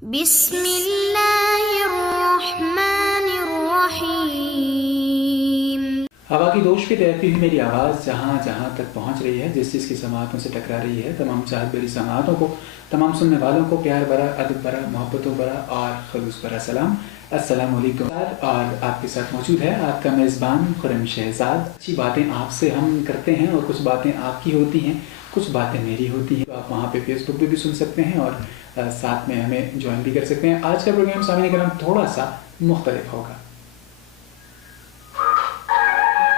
بسم اللہ الرحمن الرحیم. ہوا کی دوش پہ تیرتی ہوئی میری آواز جہاں جہاں تک پہنچ رہی ہے، جس چیز کی سماعتوں سے ٹکرا رہی ہے، تمام چاہت بھری سماعتوں کو، تمام سننے والوں کو پیار بھرا، ادب بھرا، محبتوں بھرا اور خلوص بھرا سلام. السلام علیکم. اور آپ کے ساتھ موجود ہے آپ کا میزبان خرم شہزاد. اچھی باتیں آپ سے ہم کرتے ہیں اور کچھ باتیں آپ کی ہوتی ہیں، کچھ باتیں میری ہوتی ہیں. آپ وہاں پہ فیس بک پہ بھی سن سکتے ہیں اور ساتھ میں ہمیں جوائن بھی کر سکتے ہیں. آج کا پروگرام سامنے کرم تھوڑا سا مختلف ہوگا.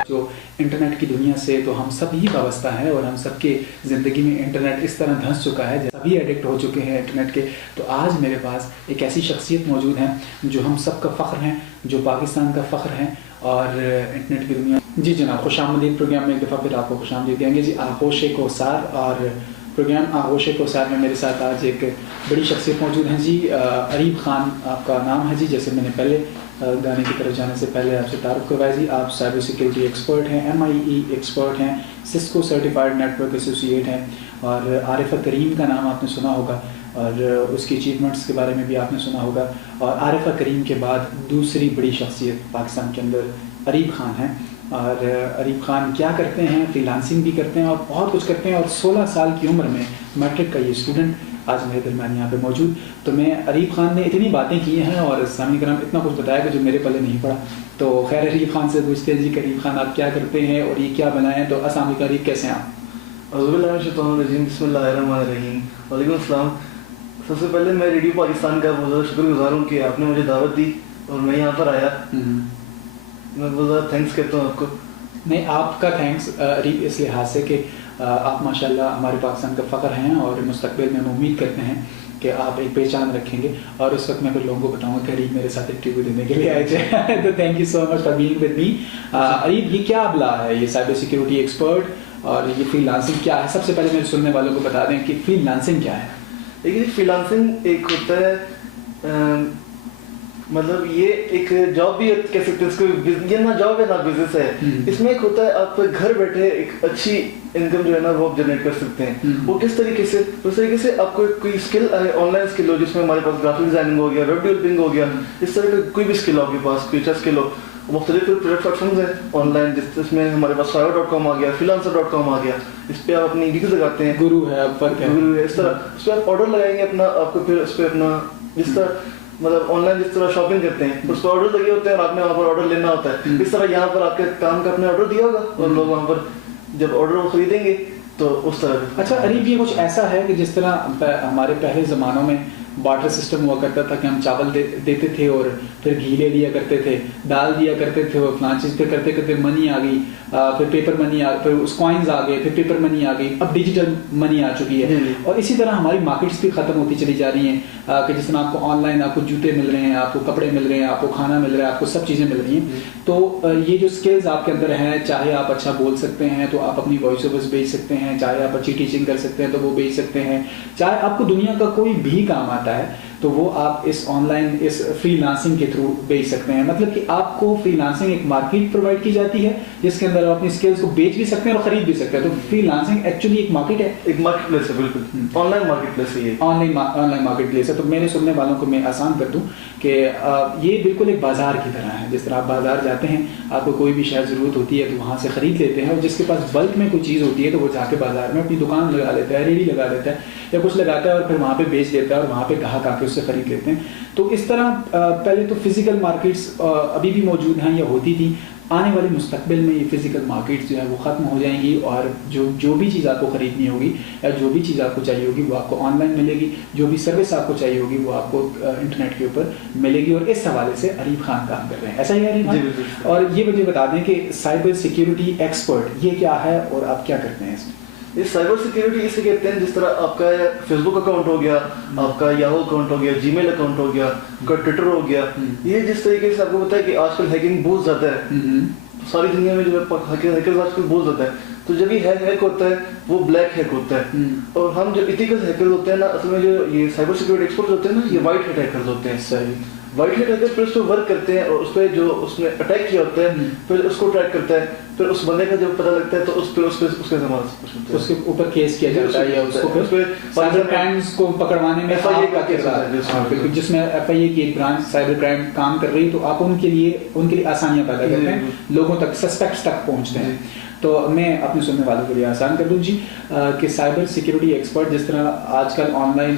جو انٹرنیٹ کی دنیا سے تو ہم سب ہی وابستہ ہیں اور ہم سب کے زندگی میں انٹرنیٹ اس طرح دھنس چکا ہے، سبھی ایڈکٹ ہو چکے ہیں انٹرنیٹ کے. تو آج میرے پاس ایک ایسی شخصیت موجود ہیں جو ہم سب کا فخر ہیں، جو پاکستان کا فخر ہیں اور انٹرنیٹ کی دنیا. جی جناب، خوش آمدید. پروگرام میں ایک دفعہ پھر آپ کو خوش آمدید کہیں گے. جی، آغوش کوثر. اور پروگرام آغوش کوثر میں میرے ساتھ آج ایک بڑی شخصیت موجود ہیں. جی، اریب خان آپ کا نام ہے. جی، جیسے میں نے پہلے گانے کی طرف جانے سے پہلے آپ سے تعارف کروایا. جی، آپ سائبر سیکیورٹی ایکسپرٹ ہیں، MIE ایکسپرٹ ہیں، سسکو سرٹیفائڈ نیٹورک ایسوسیٹ ہیں. اور عارفہ کریم کا نام آپ نے سنا ہوگا اور اس کی اچیومنٹس کے بارے میں بھی آپ نے سنا ہوگا. اور عارفہ کریم کے بعد دوسری بڑی شخصیت پاکستان کے اندر اریب خان ہیں. اور اریب خان کیا کرتے ہیں؟ فری لانسنگ بھی کرتے ہیں اور بہت کچھ کرتے ہیں. اور 16 سال کی عمر میں میٹرک کا یہ اسٹوڈنٹ آج میرے درمیان یہاں پہ موجود. تو میں اریب خان نے اتنی باتیں کی ہیں اور سامعین کرام اتنا کچھ بتایا کہ جو میرے پلے نہیں پڑا. تو خیر، اریب خان سے پوچھتے ہیں. جی اریب خان، آپ کیا کرتے ہیں اور یہ کیا بنائیں؟ تو السلام علیکم اریب، کیسے ہیں آپ؟ اعوذ باللہ من الشیطان الرجیم، بسم اللہ الرحمن الرحیم. وعلیکم السلام. سب سے پہلے میں ریڈیو پاکستان کا بہت زیادہ شکر گزار ہوں کہ آپ نے مجھے دعوت دی اور میں یہاں پر آیا. میں بہت زیادہ تھینکس کہتا ہوں آپ کو. نہیں، آپ کا تھینکس اریب اس لحاظ سے کہ آپ ماشاءاللہ ہمارے پاکستان کا فخر ہیں اور مستقبل میں ہم امید کرتے ہیں کہ آپ ایک پہچان رکھیں گے. اور اس وقت میں پھر لوگوں کو بتاؤں گا کہ اریب میرے ساتھ انٹرویو دینے کے لیے آئے تھے. تو thank you so much for being with me. Areeb, یہ کیا بلا ہے یہ سائبر سیکیورٹی ایکسپرٹ اور یہ فری لانسنگ کیا ہے؟ سب سے پہلے میرے سننے والوں کو بتا دیں کہ فری لانسنگ کیا ہے. لیکن فری لانسنگ ایک ہوتا ہے، مطلب یہ ایک جاب بھی کہہ سکتے ہیں اس کو. یہ نہ جاب ہے نہ بزنس ہے. اس میں ایک ہوتا ہے آپ گھر بیٹھے ایک اچھی انکم جو ہے نا وہ آپ جنریٹ کر سکتے ہیں. وہ کس طریقے سے؟ اس طریقے سے آپ کو کوئی اسکل ہے، آن لائن اسکل ہو جس میں ہمارے پاس گرافک ڈیزائننگ ہو گیا، ویب ڈیولپنگ ہو گیا، اس طرح کا کوئی بھی اسکل ہو آپ کے پاس، کوئی اچھا اسکل ہو. مختلف پلیٹ فارمز ہیں آن لائن جس میں ہمارے پاس fiverr.com آ گیا، freelancer.com آ گیا. اس پہ آپ اپنی گیگز لگاتے ہیں. گرو ہے، اپورک ہے، گرو ہے. اس طرح اس پہ آپ آرڈر لگائیں گے اپنا، آپ کو پھر اس پہ اپنا جس طرح مطلب آن لائن جس طرح شاپنگ کرتے ہیں اس پہ آرڈر لگے ہوتے ہیں اور آپ نے وہاں پر آرڈر لینا ہوتا ہے. اس طرح یہاں پر آپ کے کام کا اپنے آرڈر دیا ہوگا اور لوگ وہاں پر جب آرڈر وہ خریدیں گے تو اس طرح. اچھا اریب، یہ کچھ ایسا ہے کہ جس طرح ہمارے پہلے زمانوں میں بارٹر سسٹم ہوا کرتا تھا کہ ہم چاول دیتے تھے اور پھر گھی لے لیا کرتے تھے، دال دیا کرتے تھے اور فلاں چیز پہ کرتے کرتے منی آ گئی، پھر پیپر منی پھر اس کوائنز آ گئے، پھر پیپر منی آ گئی، اب ڈیجیٹل منی آ چکی ہے. اور اسی طرح ہماری مارکیٹس بھی ختم ہوتی چلی جا رہی ہیں کہ جس طرح آپ کو آن لائن آپ کو جوتے مل رہے ہیں، آپ کو کپڑے مل رہے ہیں، آپ کو کھانا مل رہا ہے، آپ کو سب چیزیں مل رہی ہیں. تو یہ جو اسکلز آپ کے اندر ہیں، چاہے آپ اچھا بول سکتے ہیں تو آپ اپنی وائس اوورز بھیج سکتے ہیں، چاہے آپ اچھی ٹیچنگ کر سکتے ہیں تو وہ بھیج سکتے ہیں، چاہے آپ کو دنیا کا کوئی بھی کام آتا ہے تو وہ آپ اس آن لائن اس فری لانسنگ کے تھرو بیچ سکتے ہیں. مطلب کہ آپ کو فری لانسنگ ایک مارکیٹ پرووائڈ کی جاتی ہے جس کے اندر آپ اپنی اسکلز کو بیچ بھی سکتے ہیں اور خرید بھی سکتے ہیں. تو فری لانسنگ ایکچولی ایک مارکیٹ ہے، ایک مارکیٹ پلیس ہے. بالکل آن لائن مارکیٹ پلیس ہے، یہ آن لائن مارکیٹ پلیس ہے. تو میرے سننے والوں کو میں آسان کر دوں کہ یہ بالکل ایک بازار کی طرح ہے. جس طرح آپ بازار جاتے ہیں، آپ کو کوئی بھی شاید ضرورت ہوتی ہے تو وہاں سے خرید لیتے ہیں، اور جس کے پاس بلک میں کوئی چیز ہوتی ہے تو وہ جا کے بازار میں اپنی دکان لگا لیتا ہے، ریڑھی لگا لیتا ہے یا کچھ لگاتا ہے اور پھر وہاں پہ بیچ دیتا ہے اور وہاں پہ گاہک آ کے اس سے خرید لیتے ہیں. تو اس طرح پہلے تو فزیکل مارکیٹس ابھی بھی موجود ہیں یا ہوتی تھی. آنے والے مستقبل میں یہ فزیکل مارکیٹس جو ہے وہ ختم ہو جائیں گی اور جو بھی چیز آپ کو خریدنی ہوگی یا جو بھی چیز آپ کو چاہیے ہوگی وہ آپ کو آن لائن ملے گی. جو بھی سروس آپ کو چاہیے ہوگی وہ آپ کو انٹرنیٹ کے اوپر ملے گی. اور اس حوالے سے اریب خان کام کر رہے ہیں. ایسا ہی ہے اریب خان؟ اور یہ مجھے بتا دیں کہ سائبر سیکیورٹی ایکسپرٹ یہ کیا ہے اور آپ کیا کرتے ہیں اس میں؟ یہ سائبر سیکیورٹی اسے کہتے ہیں جس طرح آپ کا فیس بک اکاؤنٹ ہو گیا، آپ کا یاہو اکاؤنٹ ہو گیا، جی میل اکاؤنٹ ہو گیا، آپ کا ٹویٹر ہو گیا. یہ جس طریقے سے آپ کو پتا ہے کہ آج کل ہیکنگ بہت زیادہ ہے ساری دنیا میں، جو ہیکرز آج کل بہت زیادہ ہے. تو جب یہ ہیک ہوتا ہے وہ بلیک ہیک ہوتا ہے. اور ہم جو ایتھیکل ہیکرز ہوتے ہیں نا، اصل میں جو یہ سائبر سیکیورٹی ایکسپرٹ ہوتے ہیں نا، یہ وائٹ ہیٹ ہیکرز ہوتے ہیں. صحیح. وائٹ ہیٹ اگر پھر اس پہ ورک کرتے ہیں اور اس پہ جو اس نے اٹیک کیا ہوتا ہے پھر اس کو ٹریک کرتا ہے, پھر اس بندے کا جب پتہ لگتا ہے تو اس کے اس کے اوپر کیس کیا جاتا ہے یا اس کو پھر سائبر کرائمز کو پکڑوانے میں آپ کا کردار ہے, جس میں ایف آئی اے کی ایک برانچ سائبر کرائم کام کر رہی ہے, تو آپ ان کے لیے آسانیاں پیدا کرتے ہیں, لوگوں تک سسپیکٹس تک پہنچتے ہیں. تو میں اپنے سننے والوں کے لیے آسان کر دوں جی کہ سائبر سیکیورٹی ایکسپرٹ, جس طرح آج کل آن لائن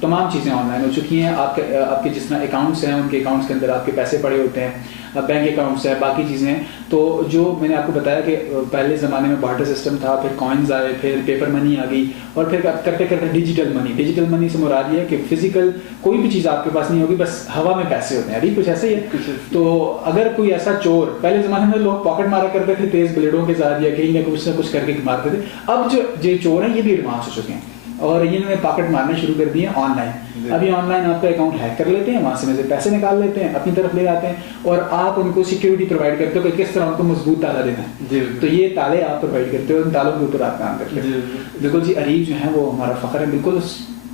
تمام چیزیں آن لائن ہو چکی ہیں, آپ کے جس طرح اکاؤنٹس ہیں ان کے اکاؤنٹس کے اندر آپ کے پیسے پڑے ہوتے ہیں, بینک اکاؤنٹس ہیں, باقی چیزیں ہیں. تو جو میں نے آپ کو بتایا کہ پہلے زمانے میں بارٹر سسٹم تھا, پھر کوائنز آئے, پھر پیپر منی آ گئی, اور پھر کرتے کرتے ڈیجیٹل منی سے مراد یہ ہے کہ فزیکل کوئی بھی چیز آپ کے پاس نہیں ہوگی, بس ہوا میں پیسے ہوتے ہیں. ابھی کچھ ایسا ہی ہے. تو اگر کوئی ایسا چور, پہلے زمانے میں لوگ پاکٹ مارا کرتے تھے تیز بلیڈوں کے ساتھ یا کہیں نہ کچھ کر کے مارتے تھے, اب جو چور ہیں یہ بھی ایڈوانس ہو چکے ہیں اور انہوں نے پاکٹ مارنا شروع کر دیے آن لائن. ابھی آن لائن آپ کا اکاؤنٹ ہیک کر لیتے ہیں, وہاں سے پیسے نکال لیتے ہیں, اپنی طرف لے آتے ہیں, اور آپ ان کو سیکیورٹی پرووائڈ کرتے ہو کہ کس طرح ان کو مضبوط تالا دینا ہے. تو یہ تالے آپ پرووائڈ کرتے ہو, ان تالوں کے اوپر آپ کام کرتے ہیں. بالکل جی, اریب جو ہیں وہ ہمارا فخر ہے. بالکل.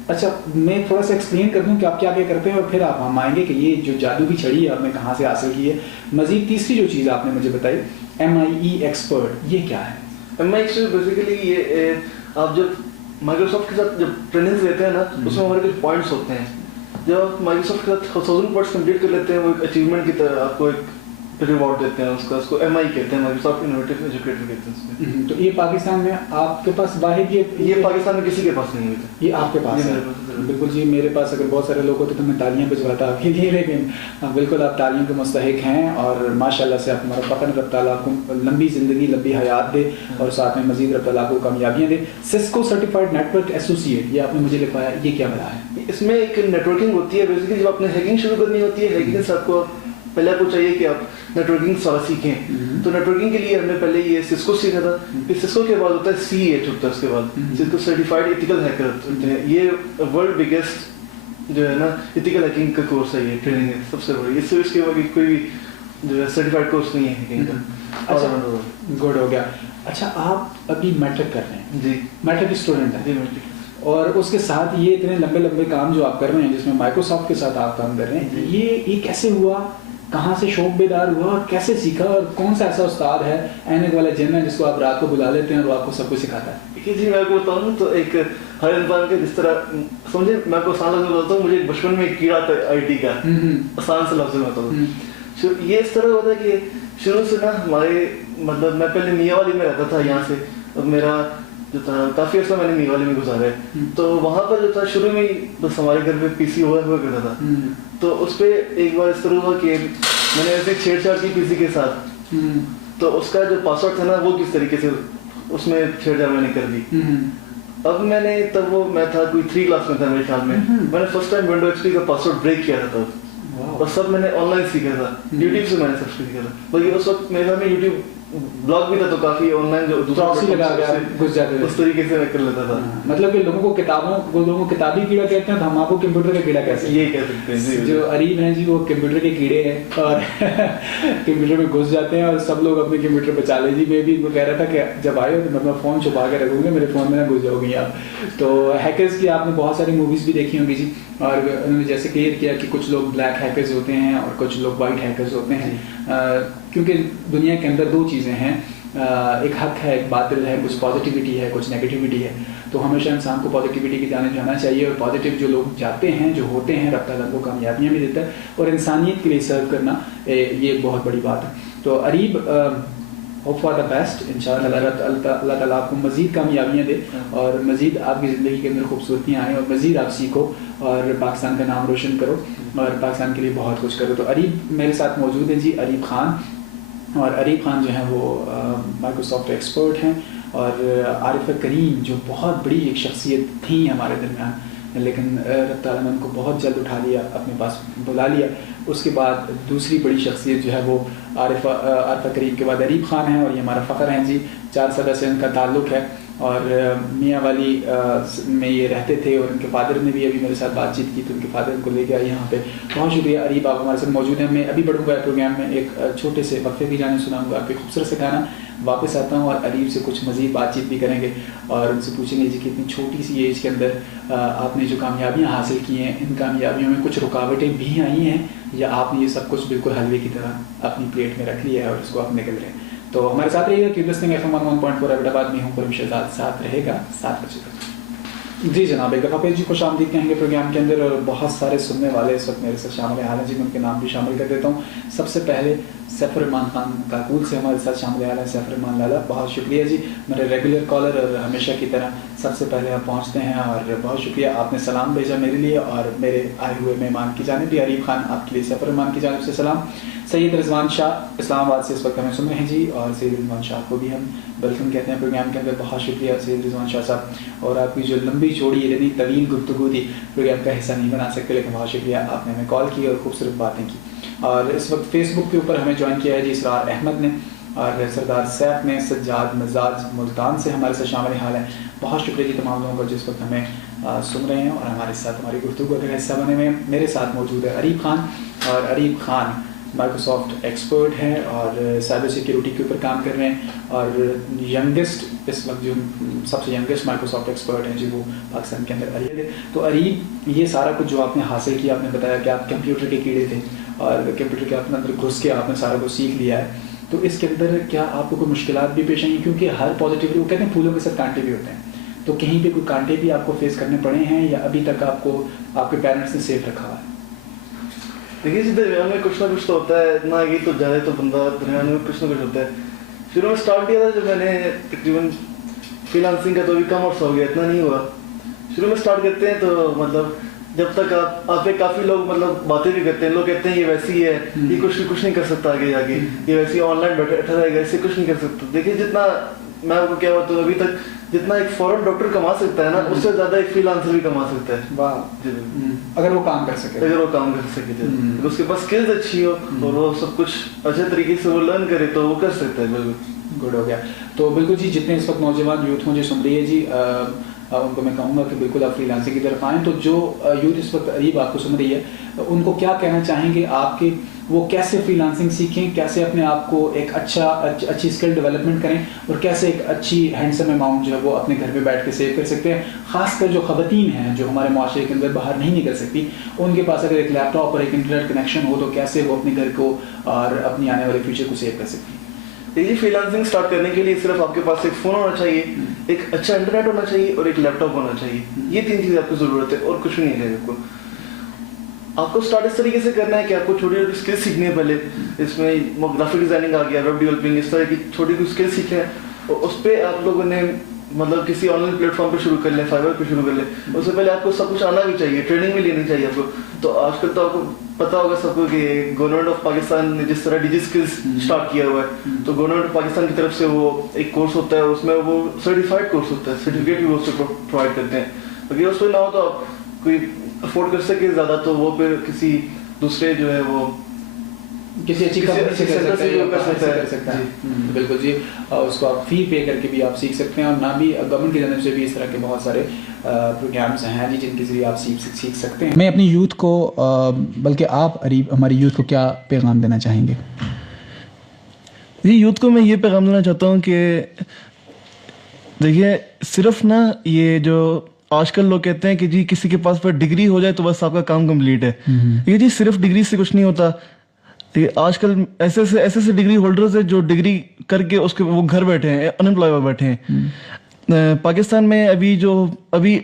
اچھا, میں تھوڑا سا ایکسپلین کر دوں کہ آپ کیا کرتے ہیں, اور پھر آپ ہم آئیں گے کہ یہ جو جادو کی چھڑی ہے آپ نے کہاں سے حاصل کی ہے. مزید تیسری جو چیز آپ نے مجھے بتائی, MIE ایکسپرٹ, یہ کیا ہے؟ MIE ایکسپرٹ بیسیکلی یہ آپ جب مائیکروسافٹ کے ساتھ جب ٹریننگ لیتے ہیں نا, اس میں ہمارے کچھ پوائنٹس ہوتے ہیں. جب آپ مائیکروسافٹ کے ساتھ 1000 پوائنٹس کمپلیٹ کر لیتے ہیں, وہ ایک اچیومنٹ کی طرح آپ کو ایک ریوارڈ دیتے ہیں. اس کو MIE کہتے ہیں, مائیکروسافٹ انوویٹو ایجوکیٹر کہتے ہیں اس میں. تو یہ پاکستان میں آپ کے پاس واحد یہ پاکستان میں کسی کے پاس نہیں ہوتا, یہ آپ کے پاس ہے. بالکل جی, میرے پاس اگر بہت سارے لوگ ہوتے تو میں تالیاں بجواتا آپ کے لیے, لیکن بالکل آپ تالیوں کے مستحق ہیں, اور ماشاء اللہ سے آپ ہمارا فخر, رب تعالیٰ آپ کو لمبی زندگی لمبی حیات دے, اور ساتھ میں مزید رب تعالیٰ کو کامیابیاں دے. سسکو سرٹیفائڈ نیٹورک ایسوسیٹ, یہ آپ نے مجھے لکھوایا, یہ کیا بنا ہے؟ اس میں ایک نیٹورکنگ ہوتی ہے. بیسیکلی جب آپ نے ہیکنگ شروع کرنی ہوتی ہے, ہیکنگ سے آپ کو پہلے آپ کو چاہیے کہ آپ نیٹورکنگ سارا سیکھیں. تو نیٹورکنگ کے لیے ہم نے پہلے یہ سسکو سیکھا تھا. پھر سسکو کے بعد ہوتا ہے CEH ہوتا ہے, اس کے بعد سسکو سرٹیفائڈ ایتھیکل ہیکر ہوتے ہیں. یہ ورلڈ بگیسٹ جو ہے نا ایتھیکل ہیکنگ کا کورس ہے, یہ ٹریننگ ہے سب سے بڑی. اس سے اس کے بعد کوئی بھی جو ہے سرٹیفائڈ کورس نہیں ہے ہیکنگ کا. اچھا, گڈ ہو گیا. اچھا, آپ ابھی میٹرک کر رہے ہیں؟ جی, میٹرک اسٹوڈنٹ ہیں. جی میٹرک. اور اس کے ساتھ یہ اتنے لمبے لمبے کام جو آپ کر رہے ہیں, جس میں مائیکروسافٹ کے ساتھ آپ کام کر رہے ہیں, یہ کیسے ہوا, کہاں سے شوق بیدار ہوا, اور کیسے سیکھا, اور کون سا ایسا استاد ہے اینک والا جن ہے جس کو آپ رات کو بلا لیتے ہیں اور وہ آپ کو سب کچھ سکھاتا ہے؟ جی, میں آپ کو بتاؤں تو ایک ہر انسان کے جس طرح سمجھے, میں آپ کو آسان لفظ میں بتاتا ہوں, مجھے بچپن میں ایک کیڑا تھا IT کا, آسان سے لفظ میں بتاتا ہوں. یہ اس طرح ہوتا ہے کہ شروع سے نا ہمارے مطلب میں پہلے میاں والی میں رہتا تھا یہاں سے, اور میرا جو تھا کافی عرصہ میں نے میاں والی میں گزارا ہے. تو وہاں پر جو تھا شروع میں بس ہمارے گھر پہ PC ہوا کرتا تھا. تو اس پہ ایک بار اس طرح ہوا کہ میں نے ایسے چھیڑ چھاڑ کی PC کے ساتھ, تو اس کا جو پاسورڈ تھا نا وہ کس طریقے سے اس میں چھیڑ چھاڑ میں نے کر دی. اب میں نے تب وہ میں تھا کوئی 3 کلاس میں تھا میرے خیال میں, میں نے فرسٹ ٹائم ونڈو XP کا پاسورڈ بریک کیا تھا. اور سب میں نے آن لائن سیکھا تھا, YouTube سے میں نے سب سیکھا تھا. بلکہ اس وقت میرے گھر میں YouTube بلاگ بھی تھا, تو کافی آن لائن جو گھس جاتے تھے, اس طریقے سے میں کر لیتا تھا. مطلب کہ لوگوں کو کتابی کیڑا کہتے ہیں, تو ہم آپ کو کمپیوٹر کا کیڑا کہتے ہیں. یہ کہہ سکتے ہیں جو اریب ہیں جی, وہ کمپیوٹر کے کیڑے ہیں, اور کمپیوٹر میں گھس جاتے ہیں, اور سب لوگ اپنے کمپیوٹر بچا لیں. جی, میں بھی کہہ رہا تھا کہ جب آئے ہو تو میں فون چھپا کے رکھوں گا, میرے فون میں نہ گھس جاؤ گی آپ. تو ہیکرز کی آپ نے بہت ساری موویز بھی دیکھی ہوں گی جی, اور انہوں نے جیسے کلیئر کیا کہ کچھ لوگ بلیک ہیکرز ہوتے ہیں اور کچھ لوگ وائٹ ہیکرز ہوتے ہیں. کیونکہ دنیا کے اندر 2 چیزیں ہیں, ایک حق ہے, ایک باطل ہے, کچھ پازیٹیوٹی ہے, کچھ نیگیٹیوٹی ہے. تو ہمیشہ انسان کو پازیٹیوٹی کی جانب جانا چاہیے, اور پازیٹیو جو لوگ جاتے ہیں, جو ہوتے ہیں, رب تعالیٰ کو کامیابیاں بھی دیتا ہے, اور انسانیت کے لیے سرو کرنا یہ بہت بڑی بات ہے. تو اریب, ہوپ فار دا بیسٹ, ان شاء اللہ اللہ تعالیٰ آپ کو مزید کامیابیاں دے, اور مزید آپ کی زندگی کے اندر خوبصورتیاں آئیں, اور مزید آپ سیکھو, اور پاکستان کا نام روشن کرو, اور پاکستان کے لیے بہت کچھ کرو. تو اریب میرے ساتھ موجود ہیں جی, اریب خان. اور اریب خان جو ہیں وہ مائیکروسافٹ ایکسپرٹ ہیں, اور عارفہ کریم جو بہت بڑی ایک شخصیت تھیں ہمارے درمیان, لیکن رب تعالیٰ نے ان کو بہت جلد اٹھا لیا, اپنے پاس بلا لیا. اس کے بعد دوسری بڑی شخصیت جو ہے وہ عارفہ کریم کے بعد اریب خان ہیں, اور یہ ہمارا فخر ہیں جی. 4 صدی سے ان کا تعلق ہے, اور میاں والی میں یہ رہتے تھے اور ان کے فادر نے بھی ابھی میرے ساتھ بات چیت کی تو ان کے فادر کو لے کے آئے یہاں پہ. بہت شکریہ اریب, آپ ہمارے ساتھ موجود ہیں. میں ابھی بڑھوں گا پروگرام میں, ایک چھوٹے سے وقفے بھی جانے سناؤں گا, آپ کے خوبصورت سے گانا, واپس آتا ہوں اور اریب سے کچھ مزید بات چیت بھی کریں گے اور ان سے پوچھیں گے جی کہ اتنی چھوٹی سی ایج کے اندر آپ نے جو کامیابیاں حاصل کی ہیں, ان کامیابیوں میں کچھ رکاوٹیں بھی آئی ہیں یا آپ نے یہ سب کچھ بالکل حلوے کی طرح اپنی پلیٹ میں رکھ لیا ہے اور اس کو آپ نکل رہے ہیں. تو ہمارے ساتھ رہیے گا, کیونکہ لسننگ FM 101.4 ایبٹ آباد میں ہوں, پرم شہزاد ساتھ رہے گا 7 بجے تک. جی جناب, ایک دفعہ پھر جی خوش آمدید کہیں گے پروگرام کے اندر, اور بہت سارے سننے والے اس وقت میرے ساتھ شامل حال ہیں جی, میں ان کے نام بھی شامل کر دیتا ہوں. سب سے پہلے سیف الرحمان خان کاکول سے ہمارے ساتھ شامل حال ہے. سیف الرحمان لالا, بہت شکریہ جی, میرے ریگولر کالر, اور ہمیشہ کی طرح سب سے پہلے آپ پہنچتے ہیں, اور بہت شکریہ آپ نے سلام بھیجا میرے لیے اور میرے آئے ہوئے مہمان کی جانب بھی. اریب خان, آپ کے لیے سیف الرحمان کی جانب سے سلام. سید رضوان شاہ اسلام آباد سے اس وقت ہمیں سن رہے ہیں جی, اور سید رضوان شاہ کو بھی ہم ویلکم کہتے ہیں پروگرام کے اندر. بہت شکریہ سید رضوان شاہ صاحب, اور آپ کی جو لمبی چوڑی یعنی طویل گفتگو تھی پروگرام کا حصہ نہیں بنا سکتے, لیکن بہت شکریہ آپ نے ہمیں کال کی اور خوبصورت باتیں کی. اور اس وقت فیس بک کے اوپر ہمیں جوائن کیا ہے جی اسرار احمد نے, اور سردار سیف نے, سجاد مزاج ملتان سے ہمارے ساتھ شامل حال ہیں. بہت شکریہ جی تمام لوگوں کو جس وقت ہمیں سن رہے ہیں اور ہمارے ساتھ ہماری گفتگو کا حصہ بنے ہوئے ہیں. میرے ساتھ موجود ہے اریب خان, اور اریب خان مائیکروسافٹ ایکسپرٹ ہیں اور سائبر سیکیورٹی کے اوپر کام کر رہے ہیں, اور ینگسٹ اس وقت جو سب سے ینگسٹ مائیکروسافٹ ایکسپرٹ ہیں جی وہ پاکستان کے اندر اریب ہے. تو اریب, یہ سارا کچھ جو آپ نے حاصل کیا, آپ نے بتایا کہ آپ کمپیوٹر کے کیڑے تھے اور کمپیوٹر کے اپنے اندر گھس کے آپ نے سارا کچھ سیکھ لیا ہے, تو اس کے اندر کیا آپ کو کوئی مشکلات بھی پیش آئیں؟ کیونکہ ہر پازیٹیولی وہ کہتے ہیں پھولوں کے ساتھ کانٹے بھی ہوتے ہیں, تو کہیں پہ کوئی کانٹے بھی آپ کو فیس کرنے پڑے ہیں یا ابھی تک آپ کو آپ کے پیرنٹس نے سیف رکھا ہوا ہے؟ دیکھیے جی, درمیان میں کچھ نہ کچھ تو ہوتا ہے, اتنا آگے تو جائے تو بندہ درمیان میں کچھ نہ کچھ ہوتا ہے. شروع میں اسٹارٹ کیا تھا جب میں نے تقریباً فری لانسنگ کا, تو ابھی کم عرصہ ہو گیا, اتنا نہیں ہوا. شروع میں اسٹارٹ کرتے ہیں تو مطلب جب تک آپ پہ کافی لوگ مطلب باتیں بھی کرتے ہیں, لوگ کہتے ہیں یہ ویسی ہے, یہ کچھ نہیں کر سکتا آگے جا کے, یہ ویسی آن لائن بیٹھا رہے گا, اس سے کچھ نہیں کر سکتا. دیکھیے جتنا میں آپ کو کیا بتاؤں, ابھی تک جتنا ایک فورن ڈاکٹر کما سکتا ہے نا, اس سے زیادہ ایک فری لانسر بھی کما سکتا ہے. واہ, اگر وہ کام کر سکے, اس کے پاس اسکلز اچھی ہو اور وہ سب کچھ اچھے طریقے سے وہ لرن کرے تو وہ کر سکتا ہے. بالکل گڈ ہو گیا. تو بالکل جی, جتنے اس وقت نوجوان یوتھ مجھے سن رہی ہے جی, ان کو میں کہوں گا کہ بالکل آپ فری لانسنگ کی طرف آئیں. تو جو یوتھ اس وقت اریب آپ کو سن رہی ہے, ان کو کیا کہنا چاہیں گے آپ کے, وہ کیسے فری لانسنگ سیکھیں, کیسے اپنے آپ کو ایک اچھی اسکل ڈیولپمنٹ کریں, اور کیسے ایک اچھی ہینڈسم اماؤنٹ جو ہے وہ اپنے گھر پہ بیٹھ کے سیو کر سکتے ہیں؟ خاص کر جو خواتین ہیں جو ہمارے معاشرے کے اندر باہر نہیں نکل سکتی, ان کے پاس اگر ایک لیپ ٹاپ اور ایک انٹرنیٹ کنیکشن ہو تو کیسے وہ اپنے گھر کو اور اپنی آنے والے فیوچر کو سیو کر سکتی ہیں؟ دیکھیے, فری لانسنگ اسٹارٹ کرنے کے لیے صرف آپ کے پاس ایک فون ہونا چاہیے, ایک اچھا انٹرنیٹ ہونا چاہیے اور ایک لیپ ٹاپ ہونا چاہیے. یہ 3 چیزیں آپ کو ضرورت ہے اور کچھ نہیں ہے. آپ کو اسٹارٹ اس طریقے سے کرنا ہے کہ آپ کو چھوٹی چھوٹی اسکل سیکھنی ہے. پہلے اس میں گرافک ڈیزائننگ آ گیا, ویب ڈیولپنگ, اس طرح کی چھوٹی کوئی اسکل سیکھیں, اور اس پہ آپ لوگوں نے مطلب کسی آن لائن پلیٹ فارم پہ شروع کر لیں, فائبر پہ شروع کر لیں. اس سے پہلے آپ کو سب کچھ آنا بھی چاہیے, ٹریننگ بھی لینی چاہیے آپ کو. تو آج کل تو آپ کو پتا ہوگا سب کو کہ گورنمنٹ آف پاکستان نے جس طرح ڈیجی اسکلس اسٹارٹ کیا ہوا ہے, تو گورنمنٹ آف پاکستان کی طرف سے وہ ایک کورس ہوتا ہے, اس میں وہ سرٹیفائڈ کورس ہوتا ہے, سرٹیفکیٹ بھی وہ اس کو پرووائڈ کرتے ہیں. اگر اس پہ نہ ہو تو آپ کوئی افورڈ کر سکے زیادہ, تو وہ پھر کسی دوسرے جو ہے وہ کسی اچھی کمپنی سے کر سکتا ہے. بالکل جی, اس کو آپ فی پے کر کے بھی آپ سیکھ سکتے ہیں, اور نہ بھی گورنمنٹ کی جانب سے بھی اس طرح کے بہت سارے پروگرامس ہیں جی جن کے ذریعے آپ سیکھ سکتے ہیں. میں اپنی یوتھ کو, بلکہ آپ اریب ہماری یوتھ کو کیا پیغام دینا چاہیں گے؟ جی, یوتھ کو میں یہ پیغام دینا چاہتا ہوں کہ دیکھیے, صرف نا یہ جو آج کل لوگ کہتے ہیں کہ جی کسی کے پاس پر ڈگری ہو جائے تو بس آپ کا کام کمپلیٹ ہے. یہ جی صرف ڈگری سے کچھ نہیں ہوتا. آج کل ایسے ڈگری ہولڈرز ہیں جو ڈگری کر کے اس کے وہ گھر بیٹھے ہیں, ان امپلائے بیٹھے ہیں. پاکستان میں ابھی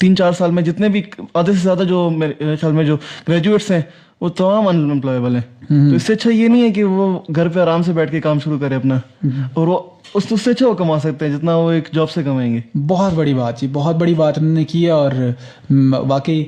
3-4 سال میں جتنے بھی آدھے سے زیادہ جو میرے خیال میں جو گریجویٹس ہیں وہ تمام ان امپلائیبل ہیں. تو اس سے اچھا یہ نہیں ہے کہ وہ گھر پہ آرام سے بیٹھ کے کام شروع کرے اپنا, اور وہ اس سے اچھا وہ کما سکتے ہیں جتنا وہ ایک جاب سے کمائیں گے. بہت بڑی بات جی, بہت بڑی بات انہوں نے کی ہے, اور واقعی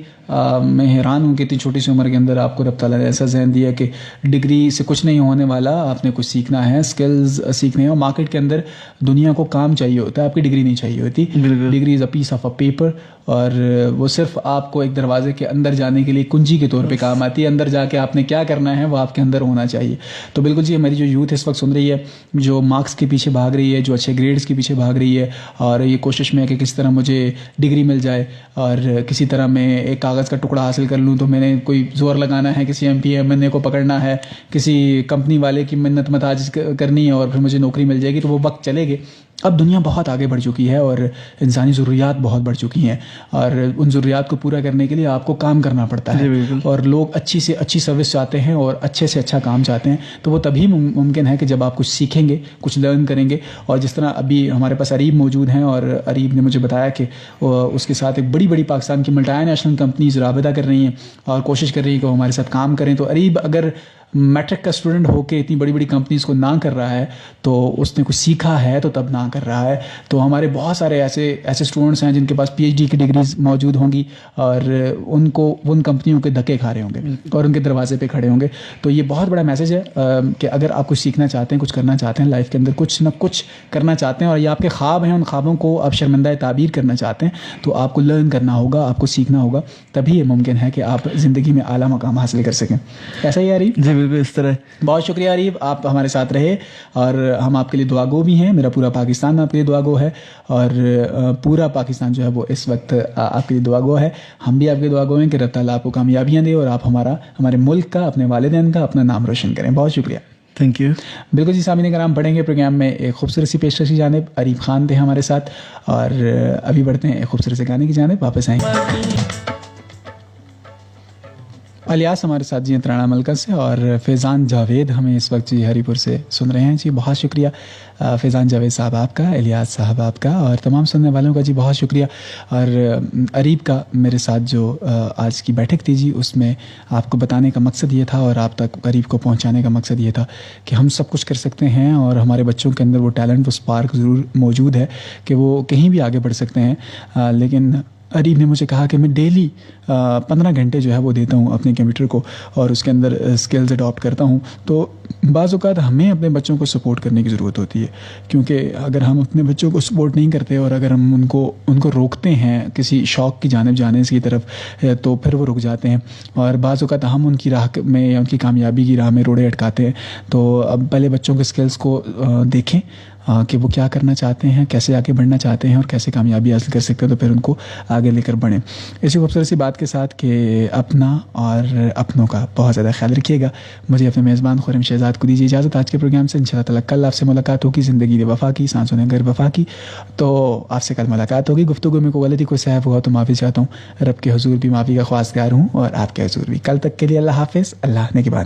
میں حیران ہوں کہ اتنی چھوٹی سی عمر کے اندر آپ کو رب تعالیٰ نے ایسا ذہن دیا کہ ڈگری سے کچھ نہیں ہونے والا, آپ نے کچھ سیکھنا ہے, اسکلز سیکھنے ہیں. اور مارکیٹ کے اندر دنیا کو کام چاہیے ہوتا ہے, آپ کی ڈگری نہیں چاہیے ہوتی. Degree is a piece of a paper, اور وہ صرف آپ کو ایک دروازے کے اندر جانے کے لیے کنجی کے طور پہ کام آتی ہے. اندر اندر جا کے آپ نے کیا کرنا ہے وہ آپ کے اندر ہونا چاہیے. تو بالکل جی ہماری جو یوتھ اس وقت سن رہی ہے, جو مارکس کے پیچھے بھاگ رہی ہے, جو اچھے گریڈس کے پیچھے بھاگ رہی ہے, اور یہ کوشش میں ہے کہ کس طرح مجھے ڈگری مل جائے اور کسی طرح میں ایک کاغذ کا ٹکڑا حاصل کر لوں, تو میں نے کوئی زور لگانا ہے, کسی MPMNA کو پکڑنا ہے, کسی کمپنی والے کی منت متاج کرنی ہے اور پھر مجھے نوکری مل جائے گی, تو وہ وقت چلے گئے. اب دنیا بہت آگے بڑھ چکی ہے اور انسانی ضروریات بہت بڑھ چکی ہیں, اور ان ضروریات کو پورا کرنے کے لیے آپ کو کام کرنا پڑتا ہے, اور لوگ اچھی سے اچھی سروس چاہتے ہیں اور اچھے سے اچھا کام چاہتے ہیں. تو وہ تبھی ممکن ہے کہ جب آپ کچھ سیکھیں گے, کچھ لرن کریں گے. اور جس طرح ابھی ہمارے پاس اریب موجود ہیں, اور اریب نے مجھے بتایا کہ اس کے ساتھ ایک بڑی پاکستان کی ملٹی نیشنل کمپنیز رابطہ کر رہی ہیں اور کوشش کر رہی ہیں کہ وہ ہمارے ساتھ کام کریں. تو اریب اگر میٹرک کا اسٹوڈنٹ ہو کے اتنی بڑی کمپنیز کو نہ کر رہا ہے تو اس نے کچھ سیکھا ہے, تو تب نہ کر رہا ہے. تو ہمارے بہت سارے ایسے اسٹوڈنٹس ہیں جن کے پاس PhD کی ڈگریز موجود ہوں گی, اور ان کمپنیوں کے دھکے کھا رہے ہوں گے اور ان کے دروازے پہ کھڑے ہوں گے. تو یہ بہت بڑا میسج ہے کہ اگر آپ کچھ سیکھنا چاہتے ہیں, کچھ کرنا چاہتے ہیں لائف کے اندر, کچھ نہ کچھ کرنا چاہتے ہیں, اور یہ آپ کے خواب ہیں, ان خوابوں کو آپ شرمندہ تعبیر کرنا چاہتے ہیں, تو آپ کو لرن کرنا ہوگا, آپ کو سیکھنا ہوگا, تبھی یہ ممکن ہے کہ آپ زندگی میں اعلیٰ مقام حاصل کر سکیں. ایسا ہی عریب؟ جی بالکل اس طرح. بہت شکریہ عریب, آپ ہمارے ساتھ رہے, اور ہم آپ کے لیے دعا گو بھی ہیں. میرا پورا پاکستان آپ کے لیے دعا گو ہے, اور پورا پاکستان جو ہے وہ اس وقت آپ کے لیے دعا گو ہے. ہم بھی آپ کے دعا گو ہیں کہ رب تعالیٰ آپ کو کامیابیاں دے اور آپ ہمارے ملک کا, اپنے والدین کا, اپنا نام روشن کریں. بہت شکریہ. Thank you. بالکل جی سامعین کرام, پڑھیں گے پروگرام میں ایک خوبصورت سی پیشکش کی جانب. اریب خان تھے ہمارے ساتھ, اور ابھی بڑھتے ہیں ایک خوبصورت سے گانے کی جانب. واپس آئیں گے. الیاس ہمارے ساتھ جی ترانہ ملکز سے, اور فیضان جاوید ہمیں اس وقت جی ہری پور سے سن رہے ہیں. جی بہت شکریہ فیضان جاوید صاحب آپ کا, الیاس صاحب آپ کا, اور تمام سننے والوں کا جی بہت شکریہ. اور اریب کا میرے ساتھ جو آج کی بیٹھک تھی جی, اس میں آپ کو بتانے کا مقصد یہ تھا, اور آپ تک اریب کو پہنچانے کا مقصد یہ تھا کہ ہم سب کچھ کر سکتے ہیں, اور ہمارے بچوں کے اندر وہ ٹیلنٹ, وہ اسپارک ضرور موجود ہے کہ وہ کہیں بھی آگے بڑھ سکتے ہیں. لیکن اریب نے مجھے کہا کہ میں ڈیلی 15 گھنٹے جو ہے وہ دیتا ہوں اپنے کمپیوٹر کو, اور اس کے اندر اسکلز اڈاپٹ کرتا ہوں. تو بعض اوقات ہمیں اپنے بچوں کو سپورٹ کرنے کی ضرورت ہوتی ہے, کیونکہ اگر ہم اپنے بچوں کو سپورٹ نہیں کرتے, اور اگر ہم ان کو روکتے ہیں کسی شوق کی جانب جانے کی طرف, تو پھر وہ رک جاتے ہیں. اور بعض اوقات ہم ان کی راہ میں یا ان کی کامیابی کی راہ میں روڑے اٹکاتے ہیں. تو اب پہلے بچوں کے اسکلز کو دیکھیں کہ وہ کیا کرنا چاہتے ہیں, کیسے آگے بڑھنا چاہتے ہیں, اور کیسے کامیابی حاصل کر سکتے ہیں, تو پھر ان کو آگے لے کر بڑھیں. اسی خوبصورت سی بات کے ساتھ کہ اپنا اور اپنوں کا بہت زیادہ خیال رکھیے گا. مجھے اپنے میزبان خورم شہزاد کو دیجیے اجازت آج کے پروگرام سے. انشاءاللہ تعالیٰ کل آپ سے ملاقات ہوگی. زندگی نے وفا کی, سانسوں نے غیر وفا کی, تو آپ سے کل ملاقات ہوگی. گفتگو میں کوئی غلطی, کوئی سہو ہوا تو معافی چاہتا ہوں. رب کے حضور بھی معافی کا خواستگار ہوں, اور آپ کے حضور بھی. کل تک کے لیے اللہ حافظ. اللہ نگہبان.